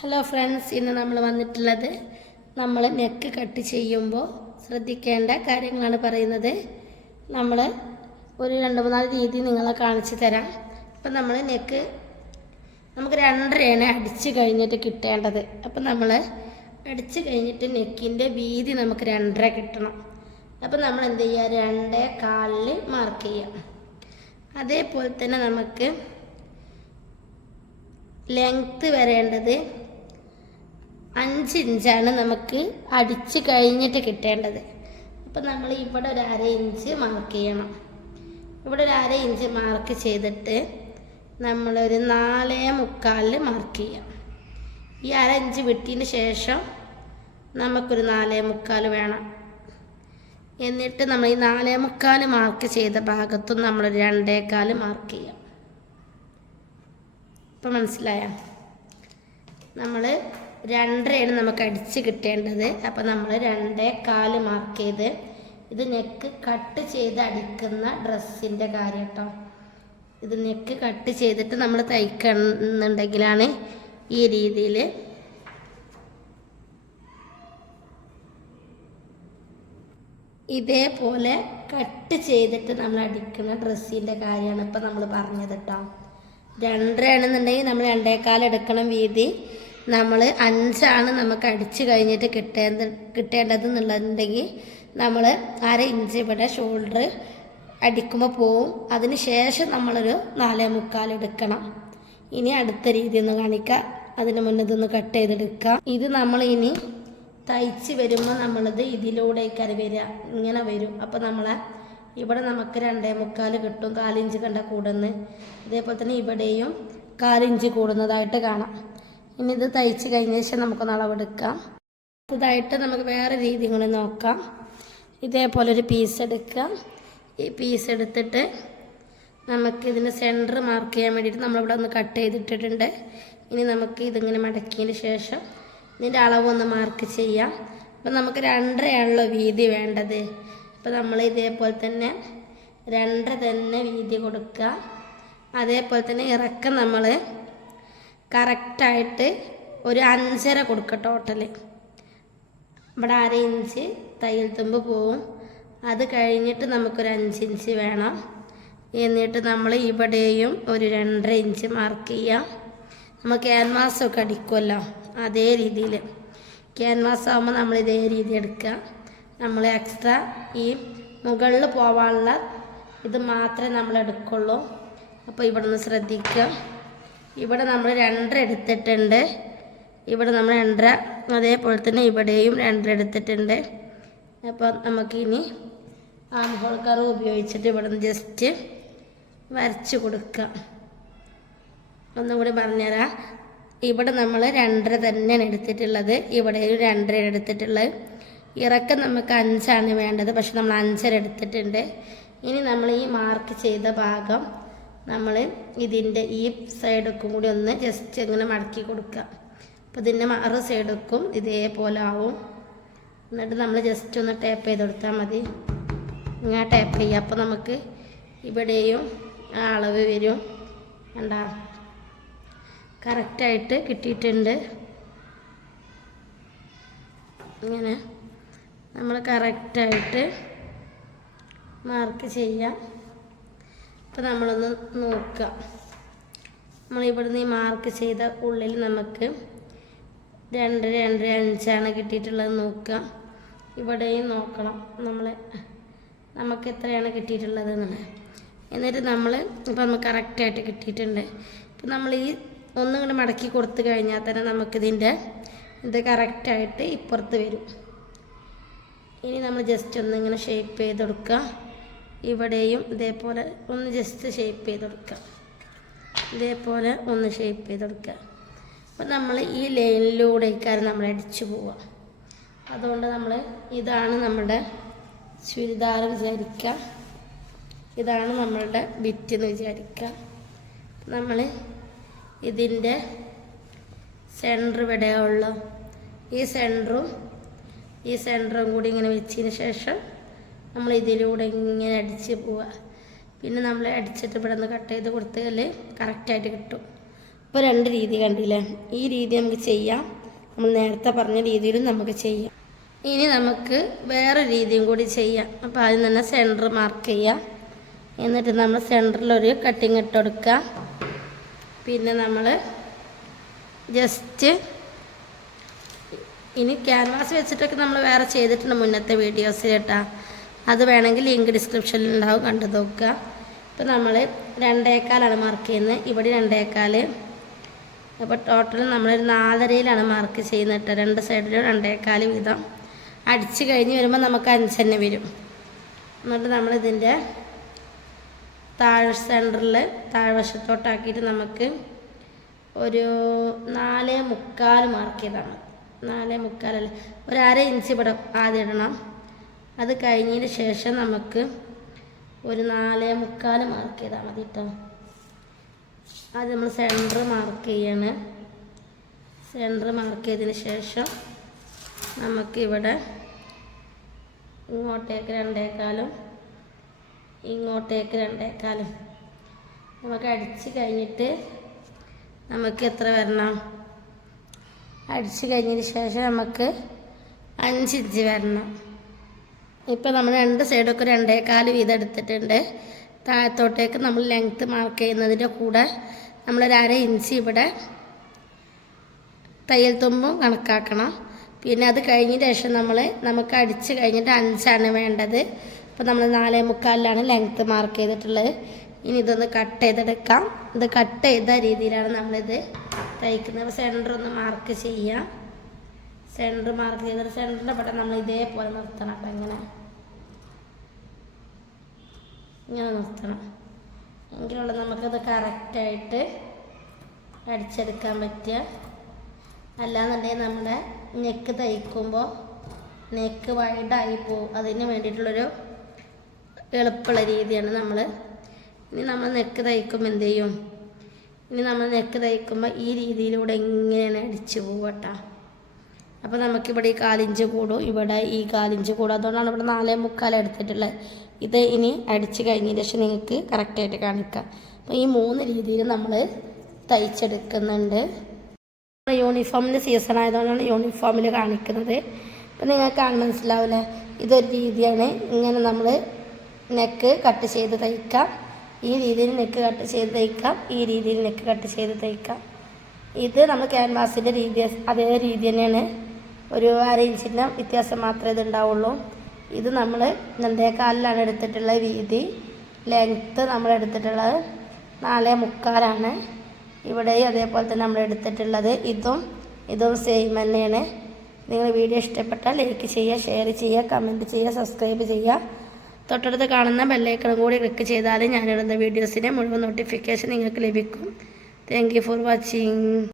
Hello friends, ഇന്ന് നമ്മൾ വന്നിട്ടുള്ളത് നമ്മൾ നെക്ക് കട്ട് ചെയ്യുമ്പോൾ ശ്രദ്ധിക്കേണ്ട കാര്യങ്ങളാണ് പറയുന്നത്. നമ്മൾ ഒരു 2-3 രീതി നിങ്ങളെ കാണിച്ചു തരാം. അപ്പം നമ്മൾ നെക്ക് നമുക്ക് 2.5 അടിച്ച് കഴിഞ്ഞിട്ട് കിട്ടേണ്ടത്. അപ്പം നമ്മൾ അടിച്ച് കഴിഞ്ഞിട്ട് നെക്കിൻ്റെ വീതി നമുക്ക് 2.5 കിട്ടണം. അപ്പം നമ്മൾ എന്ത് ചെയ്യുക, 2.25 മാർക്ക് ചെയ്യാം. അതേപോലെ തന്നെ നമുക്ക് ലെങ്ത്ത് വരേണ്ടത് 5 ഇഞ്ചാണ് നമുക്ക് അടിച്ച് കഴിഞ്ഞിട്ട് കിട്ടേണ്ടത്. അപ്പം നമ്മൾ ഇവിടെ ഒരു 1/2 ഇഞ്ച് മാർക്ക് ചെയ്യണം. ഇവിടെ ഒരു 1/2 ഇഞ്ച് മാർക്ക് ചെയ്തിട്ട് നമ്മളൊരു 4.25 മാർക്ക് ചെയ്യാം. ഈ 1/2 ഇഞ്ച് വിട്ടതിന് ശേഷം നമുക്കൊരു 4.25 വേണം. എന്നിട്ട് നമ്മൾ ഈ 4.25 മാർക്ക് ചെയ്ത ഭാഗത്തും നമ്മളൊരു 2.25 മാർക്ക് ചെയ്യാം. ഇപ്പം മനസ്സിലായോ? നമ്മൾ 2.5 നമുക്ക് അടിച്ച് കിട്ടേണ്ടത്. അപ്പം നമ്മൾ 2.25 മാർക്ക് ചെയ്ത്, ഇത് നെക്ക് കട്ട് ചെയ്ത് അടിക്കുന്ന ഡ്രസ്സിൻ്റെ കാര്യം കേട്ടോ. ഇത് നെക്ക് കട്ട് ചെയ്തിട്ട് നമ്മൾ തയ്ക്കുന്നുണ്ടെങ്കിലാണ് ഈ രീതിയിൽ ഇതേപോലെ കട്ട് ചെയ്തിട്ട് നമ്മൾ അടിക്കുന്ന ഡ്രസ്സിൻ്റെ കാര്യമാണ് ഇപ്പം നമ്മൾ പറഞ്ഞത് കേട്ടോ. 2.5 ആണെന്നുണ്ടെങ്കിൽ നമ്മൾ 2.25 എടുക്കണം വീതി. നമ്മൾ 5 നമുക്ക് അടിച്ച് കഴിഞ്ഞിട്ട് കിട്ടേണ്ടത് എന്നുള്ളതുണ്ടെങ്കിൽ നമ്മൾ 1/2 ഇഞ്ച് ഇവിടെ ഷോൾഡർ അടിക്കുമ്പോൾ പോവും. അതിന് ശേഷം നമ്മളൊരു 4.25 എടുക്കണം. ഇനി അടുത്ത രീതി ഒന്ന് കാണിക്കാം. അതിന് മുന്നേ ഇതൊന്ന് കട്ട് ചെയ്തെടുക്കാം. ഇത് നമ്മൾ ഇനി തയ്ച്ച് വരുമ്പോൾ നമ്മളിത് ഇതിലൂടെയൊക്കെ വരിക, ഇങ്ങനെ വരും. അപ്പോൾ നമ്മളെ ഇവിടെ നമുക്ക് 2.25 കിട്ടും. 4 ഇഞ്ച് കണ്ട കൂടുന്ന്. ഇതേപോലെ തന്നെ ഇവിടെയും 4 ഇഞ്ച് കൂടുന്നതായിട്ട് കാണാം. ഇനി ഇത് തയ്ച്ച് കഴിഞ്ഞ ശേഷം നമുക്കൊന്ന് അളവെടുക്കാം. ഇതായിട്ട് നമുക്ക് വേറെ രീതി കൂടി നോക്കാം. ഇതേപോലെ ഒരു പീസ് എടുക്കാം. ഈ പീസ് എടുത്തിട്ട് നമുക്കിതിൻ്റെ സെൻറ്റർ മാർക്ക് ചെയ്യാൻ വേണ്ടിയിട്ട് നമ്മളിവിടെ ഒന്ന് കട്ട് ചെയ്തിട്ടിട്ടുണ്ട്. ഇനി നമുക്ക് ഇതിങ്ങനെ മടക്കിയതിന് ശേഷം ഇതിൻ്റെ അളവൊന്ന് മാർക്ക് ചെയ്യാം. അപ്പം നമുക്ക് 2.5 വീതി വേണ്ടത്. അപ്പോൾ നമ്മൾ ഇതേപോലെ തന്നെ 2 തന്നെ വീതി കൊടുക്കുക. അതേപോലെ തന്നെ ഇറക്കം നമ്മൾ കറക്റ്റായിട്ട് ഒരു 5.5 കൊടുക്കുക. ടോട്ടൽ ഇവിടെ 1/2 ഇഞ്ച് തയ്യൽ തുമ്പ് പോവും. അത് കഴിഞ്ഞിട്ട് നമുക്കൊരു 5 ഇഞ്ച് വേണം. എന്നിട്ട് നമ്മൾ ഇവിടെയും ഒരു 2.5 ഇഞ്ച് മാർക്ക് ചെയ്യാം. നമ്മൾ ക്യാൻവാസൊക്കെ അടിക്കുമല്ലോ, അതേ രീതിയിൽ ക്യാൻവാസ് ആകുമ്പോൾ നമ്മൾ ഇതേ രീതി എടുക്കുക. നമ്മൾ എക്സ്ട്രാ ഈ മുകളിൽ പോകാനുള്ള ഇത് മാത്രമേ നമ്മൾ എടുക്കുള്ളൂ. അപ്പോൾ ഇവിടെ നിന്ന് ശ്രദ്ധിക്കുക. ഇവിടെ നമ്മൾ 2.5 എടുത്തിട്ടുണ്ട്. ഇവിടെ നമ്മൾ 2.5, അതേപോലെ തന്നെ ഇവിടെയും 2.5 എടുത്തിട്ടുണ്ട്. അപ്പോൾ നമുക്കിനി ആം ഹോൾ കർവ് ഉപയോഗിച്ചിട്ട് ഇവിടെ നിന്ന് ജസ്റ്റ് വരച്ച് കൊടുക്കുക. ഒന്നും കൂടി പറഞ്ഞുതരാം. ഇവിടെ നമ്മൾ 2.5 തന്നെയാണ് എടുത്തിട്ടുള്ളത്. ഇവിടെയും 2.5 എടുത്തിട്ടുള്ളത്. ഇറക്കം നമുക്ക് 5 വേണ്ടത്, പക്ഷെ നമ്മൾ 5.5 എടുത്തിട്ടുണ്ട്. ഇനി നമ്മൾ ഈ മാർക്ക് ചെയ്ത ഭാഗം നമ്മൾ ഇതിൻ്റെ ഈ സൈഡൊക്കെ കൂടി ഒന്ന് ജസ്റ്റ് ഇങ്ങനെ മടക്കി കൊടുക്കുക. അപ്പോൾ ഇതിൻ്റെ മറു സൈഡൊക്കും ഇതേപോലെ ആവും. എന്നിട്ട് നമ്മൾ ജസ്റ്റ് ഒന്ന് ടാപ്പ് ചെയ്ത് കൊടുത്താൽ മതി. ഇങ്ങനെ ടാപ്പ് ചെയ്യുക. അപ്പോൾ നമുക്ക് ഇവിടെയും ആ അളവ് വരും. കണ്ടാ, കറക്റ്റായിട്ട് കിട്ടിയിട്ടുണ്ട്. ഇങ്ങനെ നമ്മൾ കറക്റ്റായിട്ട് മാർക്ക് ചെയ്യാം. അപ്പോൾ നമ്മളൊന്ന് നോക്കുക. നമ്മളിവിടുന്ന് ഈ മാർക്ക് ചെയ്ത ഉള്ളിൽ നമുക്ക് 2.5 5 കിട്ടിയിട്ടുള്ളത് നോക്കുക. ഇവിടെയും നോക്കണം നമുക്ക് എത്രയാണ് കിട്ടിയിട്ടുള്ളത് എന്നുള്ളത്. എന്നിട്ട് ഇപ്പം നമുക്ക് കറക്റ്റായിട്ട് കിട്ടിയിട്ടുണ്ട്. ഇപ്പം നമ്മൾ ഈ ഒന്നും കൂടെ മടക്കി കൊടുത്തു കഴിഞ്ഞാൽ തന്നെ നമുക്കിതിൻ്റെ ഇത് കറക്റ്റായിട്ട് ഇപ്പുറത്ത് വരും. ഇനി നമ്മൾ ജസ്റ്റ് ഒന്നിങ്ങനെ ഷേപ്പ് ചെയ്ത് കൊടുക്കുക. ഇവിടെയും ഇതേപോലെ ഒന്ന് ജസ്റ്റ് ഷേപ്പ് ചെയ്ത് കൊടുക്കുക. ഇതേപോലെ ഒന്ന് ഷേപ്പ് ചെയ്ത് കൊടുക്കുക. അപ്പം നമ്മൾ ഈ ലൈനിലൂടെയൊക്കെയാണ് നമ്മൾ അടിച്ചു പോവുക. അതുകൊണ്ട് ഇതാണ് നമ്മുടെ ചുരിദാർ വിചാരിക്കുക. ഇതാണ് നമ്മളുടെ ബിറ്റ് എന്ന് വിചാരിക്കുക. നമ്മൾ ഇതിൻ്റെ സെൻറ്റർ ഇവിടെയുള്ള ഈ സെൻറ്ററും കൂടി ഇങ്ങനെ വെച്ചതിന് ശേഷം നമ്മൾ ഇതിലൂടെ ഇങ്ങനെ അടിച്ച് പോവുക. പിന്നെ നമ്മൾ അടിച്ചിട്ട് ഇവിടെ നിന്ന് കട്ട് ചെയ്ത് കൊടുത്താൽ കറക്റ്റായിട്ട് കിട്ടും. ഇപ്പോൾ 2 രീതി കണ്ടില്ലേ? ഈ രീതി നമുക്ക് ചെയ്യാം, നമ്മൾ നേരത്തെ പറഞ്ഞ രീതിയിലും നമുക്ക് ചെയ്യാം. ഇനി നമുക്ക് വേറെ രീതിയും കൂടി ചെയ്യാം. അപ്പോൾ ആദ്യം തന്നെ സെൻറ്റർ മാർക്ക് ചെയ്യാം. എന്നിട്ട് നമ്മൾ സെൻറ്ററിലൊരു കട്ടിങ് ഇട്ട് കൊടുക്കുക. പിന്നെ നമ്മൾ ജസ്റ്റ് ഇനി ക്യാൻവാസ് വെച്ചിട്ടൊക്കെ നമ്മൾ വേറെ ചെയ്തിട്ടുണ്ട് മുന്നത്തെ വീഡിയോസിൽ കേട്ടോ. അത് വേണമെങ്കിൽ ലിങ്ക് ഡിസ്ക്രിപ്ഷനിൽ ഉണ്ടാവും, കണ്ടു നോക്കുക. ഇപ്പോൾ നമ്മൾ 2.25 മാർക്ക് ചെയ്യുന്നത്. ഇവിടെ 2.25. അപ്പോൾ ടോട്ടൽ നമ്മളൊരു 4.5 മാർക്ക് ചെയ്യുന്നത് കേട്ടോ. 2 സൈഡിലും 2.25 വീതം അടിച്ച് കഴിഞ്ഞ് വരുമ്പോൾ നമുക്ക് 5 തന്നെ വരും. എന്നിട്ട് നമ്മളിതിൻ്റെ സെൻറ്ററിൽ താഴ്വശത്തോട്ടാക്കിയിട്ട് നമുക്ക് ഒരു 4.25 മാർക്ക് ചെയ്താൽ മതി. 4.25 അല്ല, ഒരു 1/2 ഇഞ്ച് ഇവിടെ ആദ്യം ഇടണം. അത് കഴിഞ്ഞതിന് ശേഷം നമുക്ക് ഒരു 4.25 മാർക്ക് ചെയ്താൽ മതി കേട്ടോ. അത് നമ്മൾ സെൻറ്റർ മാർക്ക് ചെയ്യാണ്. സെൻറ്റർ മാർക്ക് ചെയ്തതിന് ശേഷം നമുക്കിവിടെ ഇങ്ങോട്ടേക്ക് 2.25 ഇങ്ങോട്ടേക്ക് 2.25 നമുക്ക് അടിച്ച് കഴിഞ്ഞിട്ട് നമുക്ക് എത്ര വരണം? അടിച്ച് കഴിഞ്ഞതിന് ശേഷം നമുക്ക് 5 ഇഞ്ച് വരണം. ഇപ്പോൾ നമ്മൾ 2 സൈഡൊക്കെ 2.25 വീതം എടുത്തിട്ടുണ്ട്. താഴത്തോട്ടേക്ക് നമ്മൾ ലെങ്ത്ത് മാർക്ക് ചെയ്യുന്നതിൻ്റെ കൂടെ നമ്മളൊരു 1/2 ഇഞ്ച് ഇവിടെ തയ്യൽ തുമ്പും കണക്കാക്കണം. പിന്നെ അത് കഴിഞ്ഞതിന് ശേഷം നമുക്ക് അടിച്ച് കഴിഞ്ഞിട്ട് 5 വേണ്ടത്. അപ്പോൾ നമ്മൾ 4.25 ലെങ്ത്ത് മാർക്ക് ചെയ്തിട്ടുള്ളത്. ഇനി ഇതൊന്ന് കട്ട് ചെയ്തെടുക്കാം. ഇത് കട്ട് ചെയ്ത രീതിയിലാണ് നമ്മളിത് തയ്ക്കുന്നത്. സെൻറ്റർ ഒന്ന് മാർക്ക് ചെയ്യാം. സെൻറ്റർ മാർക്ക് ചെയ്തിട്ട് സെൻറ്ററിൻ്റെ ഇവിടെ നമ്മൾ ഇതേപോലെ നിർത്തണം. അപ്പം ഇങ്ങനെ നിർത്തണം. എങ്കിലുള്ള നമുക്കത് കറക്റ്റായിട്ട് അടിച്ചെടുക്കാൻ പറ്റുക. അല്ലാന്നുണ്ടെങ്കിൽ നമ്മുടെ നെക്ക് തയ്ക്കുമ്പോൾ നെക്ക് വൈഡായി പോകും. അതിന് വേണ്ടിയിട്ടുള്ളൊരു എളുപ്പമുള്ള രീതിയാണ് ഇനി നമ്മൾ നെക്ക് തയ്ക്കുമ്പോൾ എന്ത് ചെയ്യും? ഇനി നമ്മൾ നെക്ക് തയ്ക്കുമ്പോൾ ഈ രീതിയിലൂടെ ഇങ്ങനെയാണ് അടിച്ചു പോകട്ടോ. അപ്പോൾ നമുക്കിവിടെ ഈ 1/4 ഇഞ്ച് കൂടും, ഇവിടെ ഈ 1/4 ഇഞ്ച് കൂടും. അതുകൊണ്ടാണ് ഇവിടെ 4.25 എടുത്തിട്ടുള്ളത്. ഇത് ഇനി അടിച്ച് കഴിഞ്ഞതിന് ശേഷം നിങ്ങൾക്ക് കറക്റ്റായിട്ട് കാണിക്കാം. അപ്പോൾ ഈ 3 രീതിയിൽ നമ്മൾ തയ്ച്ചെടുക്കുന്നുണ്ട്. യൂണിഫോമിൻ്റെ സീസൺ ആയതുകൊണ്ടാണ് യൂണിഫോമിൽ കാണിക്കുന്നത്. അപ്പോൾ നിങ്ങൾക്ക് കാണാൻ മനസ്സിലാവില്ലേ? ഇതൊരു രീതിയാണ്. ഇങ്ങനെ നമ്മൾ നെക്ക് കട്ട് ചെയ്ത് തയ്ക്കാം. ഈ രീതിയിൽ നെക്ക് കട്ട് ചെയ്ത് തയ്ക്കാം. ഈ രീതിയിൽ നെക്ക് കട്ട് ചെയ്ത് തയ്ക്കാം. ഇത് നമ്മൾ ക്യാൻവാസിൻ്റെ രീതി അതേ രീതി തന്നെയാണ്. ഒരു 1/2 ഇഞ്ചിൻ്റെ വ്യത്യാസം മാത്രമേ ഇതുണ്ടാവുള്ളൂ. ഇത് നമ്മൾ 2.25 എടുത്തിട്ടുള്ള വീതി. ലെങ്ത്ത് നമ്മൾ എടുത്തിട്ടുള്ളത് 4.25. ഇവിടെയും അതേപോലെ തന്നെ നമ്മൾ എടുത്തിട്ടുള്ളത് ഇതും സെയിം തന്നെയാണ്. നിങ്ങൾ വീഡിയോ ഇഷ്ടപ്പെട്ടാൽ ലൈക്ക് ചെയ്യുക, ഷെയർ ചെയ്യുക, കമൻറ്റ് ചെയ്യുക, സബ്സ്ക്രൈബ് ചെയ്യുക. തൊട്ടടുത്ത് കാണുന്ന ബെല്ലൈക്കണും കൂടി ക്ലിക്ക് ചെയ്താൽ ഞാനിടുന്ന വീഡിയോസിൻ്റെ മുഴുവൻ നോട്ടിഫിക്കേഷൻ നിങ്ങൾക്ക് ലഭിക്കും. Thank you for watching.